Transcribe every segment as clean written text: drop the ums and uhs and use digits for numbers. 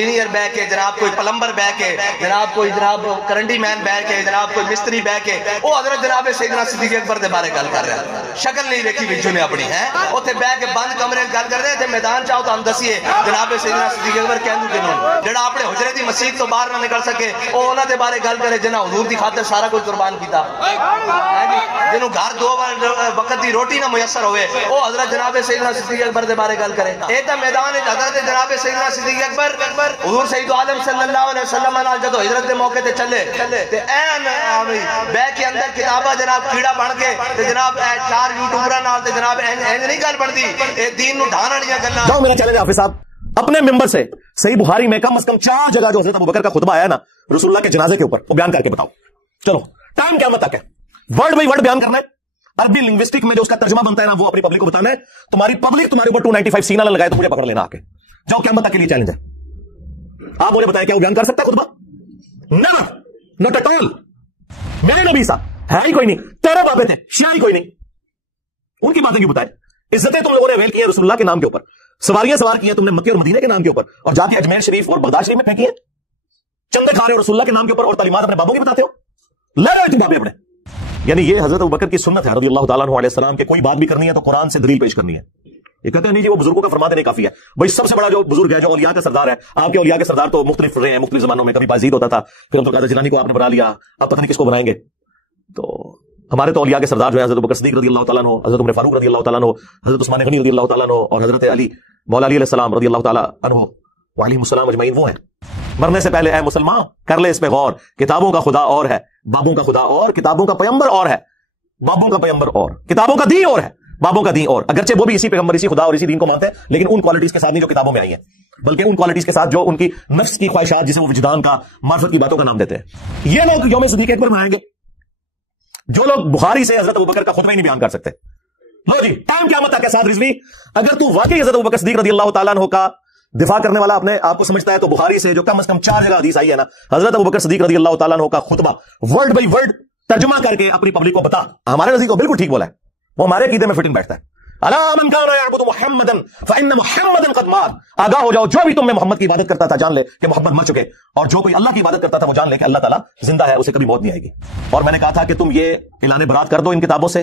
Engineer بہ کے جناب کوئی پلمبر بہ کے جناب کوئی جناب کرنڈی مین بہ کے جناب کوئی مستری بہ کے وہ حضرت جناب سیدنا صدیق اکبر دے بارے گل کر رہا ہے. شکل نہیں دیکھی وچوں نے اپنی ہے اوتھے بہ کے بند کمرے گل کر رہے تھے. میدان چاہو تو ہم دسیے جناب سیدنا صدیق اکبر کہندو کنوں جڑا اپنے حجرے دی مسجد تو باہر نہ نکل سکے او انہاں دے بارے گل کرے جنہاں حضور دی خاطر سارا کچھ قربان کیتا, جنہوں گھر 2 وقت دی روٹی نہ میسر ہوئے او حضرت جناب سیدنا صدیق اکبر دے بارے گل کرے. اے تے میدان وچ حضرت جناب سیدنا صدیق اکبر حضور سید عالم صلی اللہ علیہ وسلم نال جدو ہجرت دے موقع تے چلے تے این بے کے اندر کتاباں جناب کیڑا بن کے تے جناب 4 یوٹیوبراں نال تے جناب این نہیں گل بندی اے دین نو ڈھان والیاں گلاں. جاؤ میرا چیلنج حافظ صاحب اپنے ممبر سے صحیح بخاری میں کم از کم 4 جگہ جو حضرت ابوبکر کا خطبہ آیا نا رسول اللہ کے جنازے کے اوپر وہ بیان کر کے بتاؤ. چلو ٹائم قیامت تک ہے, ورڈ بائی ورڈ بیان کرنا ہے. عربی لنگوسٹک میں جو اس کا ترجمہ بنتا ہے نا وہ اپنی پبلک کو بتانا ہے. تمہاری پبلک تمہارے اوپر 295 سینہ لگائے تو مجھے پکڑ لینا آ کے. جاؤ قیامت تک کے لیے چیلنج ہے. آپ مجھے بتائیں کیا وہ بیان کر سکتا ہے خطبہ؟ Never, not at all. میرے نبی صاحب ہے ہی کوئی نہیں, تیرے بابے تھے شیعہ ہی کوئی نہیں, ان کی باتیں کیوں بتائیں؟ عزتیں تم لوگوں نے اویل کی ہیں رسول اللہ کے نام کے اوپر, سواریاں سوار کی ہیں تم نے مکے اور مدینے کے نام کے اوپر, اور جا کے اجمیر شریف اور بغداد شریف میں پھینکی ہیں. چندے کھا رہے ہو رسول اللہ کے نام کے اوپر اور تعلیمات اپنے بابوں کی بتاتے ہو, لے رہے ہو تم بابے اپنے. یعنی یہ حضرت ابوبکر کی سنت ہے رضی اللہ تعالیٰ عنہ علیہ السلام کہ کوئی بات بھی کرنی ہے تو قرآن سے دلیل پیش کرنی ہے. یہ کہتے ہیں نہیں جی وہ بزرگوں کا فرما دینے کافی ہے. بھائی سب سے بڑا جو بزرگ ہے جو اولیاء کا سردار ہے, آپ کے اولیاء کے سردار تو مختلف رہے ہیں مختلف زمانوں میں. کبھی بازید ہوتا تھا, پھر عبد القادر جیلانی کو آپ نے بنا لیا, اب پتہ نہیں کس کو بنائیں گے. تو ہمارے تو اولیاء کے سردار جو ہیں حضرت ابوبکر صدیق رضی اللہ تعالیٰ عنہ, حضرت عمر فاروق رضی اللہ تعالیٰ عنہ, حضرت عثمان غنی رضی اللہ تعالیٰ عنہ اور حضرت علی مولا علی علیہ السلام رضی اللہ تعالیٰ عنہ وعلیہم السلام اجمعین. وہ ہیں. مرنے سے پہلے اے مسلمان کر لے اس پہ غور, کتابوں کا خدا اور ہے, بابوں کا خدا اور, کتابوں کا پیغمبر اور ہے, بابوں کا پیغمبر اور, کتابوں کا دین اور ہے, بابوں کا دین اور. اگرچہ وہ بھی اسی پیغمبر اسی خدا اور اسی دین کو مانتے ہیں لیکن ان کوالٹیز کے ساتھ نہیں جو کتابوں میں آئی ہیں, بلکہ ان کوالٹیز کے ساتھ جو ان کی نفس کی خواہشات جسے وہ وجدان کا معرفت کی باتوں کا نام دیتے ہیں. یہ لوگ یوم صدیق اکبر منائیں گے جو لوگ بخاری سے حضرت ابوبکر کا خطبہ ہی نہیں بیان کر سکتے. لو جی ٹائم قیامت تک کے ساتھ رضوی اگر تو واقعی حضرت ابوبکر صدیق رضی اللہ تعالیٰ عنہ کا دفاع کرنے والا اپنے آپ کو سمجھتا ہے تو بخاری سے جو کم از کم 4 جگہ حدیث آئی ہے نا حضرت ابوبکر صدیق رضی اللہ تعالیٰ عنہ کا خطبہ ورڈ بائی ورڈ ترجمہ کر کے اپنی پبلک کو بتا. ہمارے نزدیک کو بالکل ٹھیک بولا ہے, وہ ہمارے عقیدے میں فٹنگ بیٹھتا ہے. الا من کان یعبد محمدا فان محمدا قد مات. آگاہ ہو جاؤ جو بھی تم میں محمد کی عبادت کرتا تھا جان لے کہ محمد مر چکے, اور جو کوئی اللہ کی عبادت کرتا تھا وہ جان لے کہ اللہ تعالیٰ زندہ ہے, اسے کبھی موت نہیں آئے گی. اور میں نے کہا تھا کہ تم یہ اعلان برات کر دو ان کتابوں سے,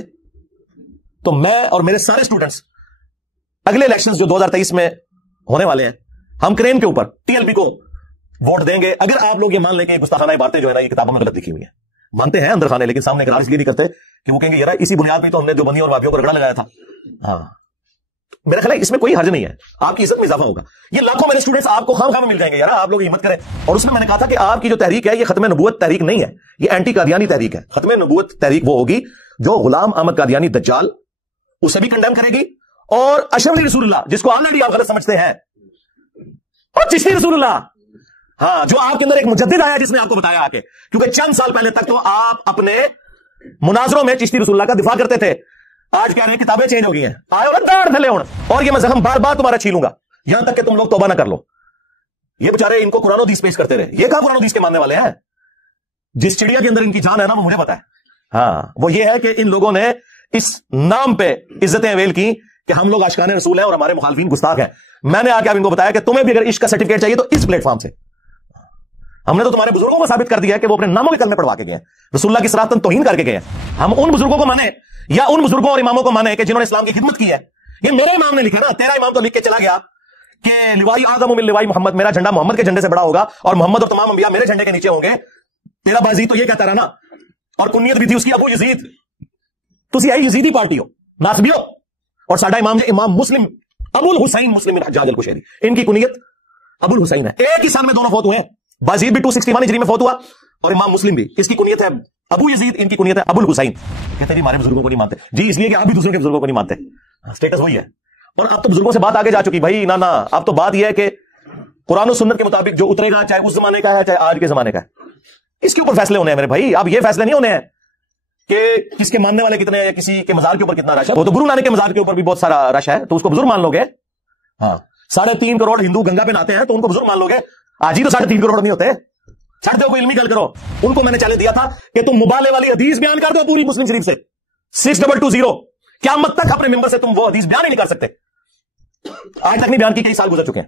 تو میں اور میرے سارے اسٹوڈنٹس اگلے الیکشنز جو 2023 میں ہونے والے ہیں ہم کرین کے اوپر TLP کو ووٹ دیں گے اگر آپ لوگ یہ مان لیں کہ گستاخانہ باتیں جو ہے نا یہ کتابوں میں غلط لکھی ہوئی ہیں. مانتے ہیں اندر خانے لیکن سامنے اقرار اس لیے نہیں کرتے کہ وہ کہیں گے یار اسی بنیاد پہ تو ہم نے دیوبندیوں اور وہابیوں کو رگڑا لگایا تھا. ہاں میرا خیال ہے اس میں کوئی حرج نہیں ہے, آپ کی عزت میں اضافہ ہوگا. یہ لاکھوں میرے اسٹوڈنٹس آپ کو خام خام میں مل جائیں گے, یار آپ لوگ ہمت کریں. اور اس میں میں نے کہا تھا کہ آپ کی جو تحریک ہے یہ ختم نبوت تحریک نہیں ہے, یہ اینٹی قادیانی تحریک ہے. ختم نبوت تحریک وہ ہوگی جو غلام احمد قادیانی دجال اسے بھی کنڈیم کرے گی, اور اشرف رسول اللہ جس کو آلریڈی آپ غلط سمجھتے ہیں, اور چشتی رسول اللہ, ہاں جو آپ کے اندر ایک مجدد آیا جس نے آپ کو بتایا آ کے, کیونکہ چند سال پہلے تک تو آپ اپنے مناظروں میں چشتی رسول اللہ کا دفاع کرتے تھے, آج کہہ رہے ہیں کتابیں چینج ہو گئی ہیں, آئے اور داڑھ تھلے ہوں, اور یہ میں زخم بار بار تمہارا چھیلوں گا یہاں تک کہ تم لوگ توبہ نہ کر لو. یہ بےچارے ان کو قرآن و حدیث پیش کرتے رہے, یہ کہاں قرآن و حدیث کے ماننے والے ہیں؟ جس چڑیا کے اندر ان کی جان ہے نا وہ مجھے پتا ہے. ہاں وہ یہ ہے کہ ان لوگوں نے اس نام پہ عزتیں اویل کی کہ ہم لوگ عاشقان رسول ہیں اور ہمارے مخالفین گستاخ ہیں. میں نے آ کے آپ ان کو بتایا کہ تمہیں بھی اگر عشق کا سرٹیفکیٹ چاہیے تو اس پلیٹ فارم سے. ہم نے تو تمہارے بزرگوں کو ثابت کر دیا ہے کہ وہ اپنے ناموں کے کلمے پڑھوا کے گئے ہیں, رسول اللہ کی صراحتاً توہین کر کے گئے ہیں. ہم ان بزرگوں کو مانے یا ان بزرگوں اور اماموں کو مانے کہ جنہوں نے اسلام کی خدمت کی ہے. یہ میرے امام نے لکھا نا, تیرا امام تو لکھ کے چلا گیا کہ لوائی اعظم من لوائی محمد, میرا جھنڈا محمد کے جھنڈے سے بڑا ہوگا اور محمد اور تمام انبیاء میرے جھنڈے کے نیچے ہوں گے. تیرا بازید تو یہ کہتا رہا نا, اور کنیت بھی تھی اس کی ابو یزید. تسی ہے یزیدی پارٹی ہو, ناسبی ہو. اور ساڈا امام ہے امام مسلم ابو الحسین مسلم بن حجاج القشیری, ان کی کنیت ابو الحسین ہے. ایک ہی سال میں دونوں فوت ہوئے ہیں, بازید بھی 261 ہجری میں فوت ہوا اور امام مسلم بھی, اس کی کنیت ہے ابو یزید, ان کی کنیت ہے ابو الحسین. کہتے ہیں ہمارے بزرگوں کو نہیں مانتے جی, اس لیے کہ آپ بھی دوسروں کے بزرگوں کو نہیں مانتے. سٹیٹس وہی ہے. اور اب تو بزرگوں سے بات آگے جا چکی بھائی, نا اب تو بات یہ ہے کہ قرآن و سنت کے مطابق جو اترے گا چاہے اس زمانے کا ہے چاہے آج کے زمانے کا ہے, اس کے اوپر فیصلے ہونے ہیں میرے بھائی. اب یہ فیصلے نہیں ہونے ہیں کہ کس کے ماننے والے کتنے ہیں یا کسی کے مزار کے اوپر کتنا رش ہے. وہ تو گرو نانک کے مزار کے اوپر بھی بہت سارا رش ہے, تو اس کو بزرگ مان لو گے. ہاں 3.5 کروڑ ہندو گنگا پہ نہاتے ہیں تو ان کو بزرگ مان لو گے. آج ہی تو 3.5 کروڑ نہیں ہوتے. چھڑ دو, کوئی علمی گل کرو. ان کو میں نے چیلنج دیا تھا کہ تم مبالغے والی حدیث بیان کر دو پوری مسلم شریف سے 6220. قیامت تک اپنے ممبر سے تم وہ حدیث بیان ہی نہیں کر سکتے. آج تک نہیں بیان کی, کئی سال گزر چکے ہیں.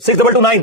6229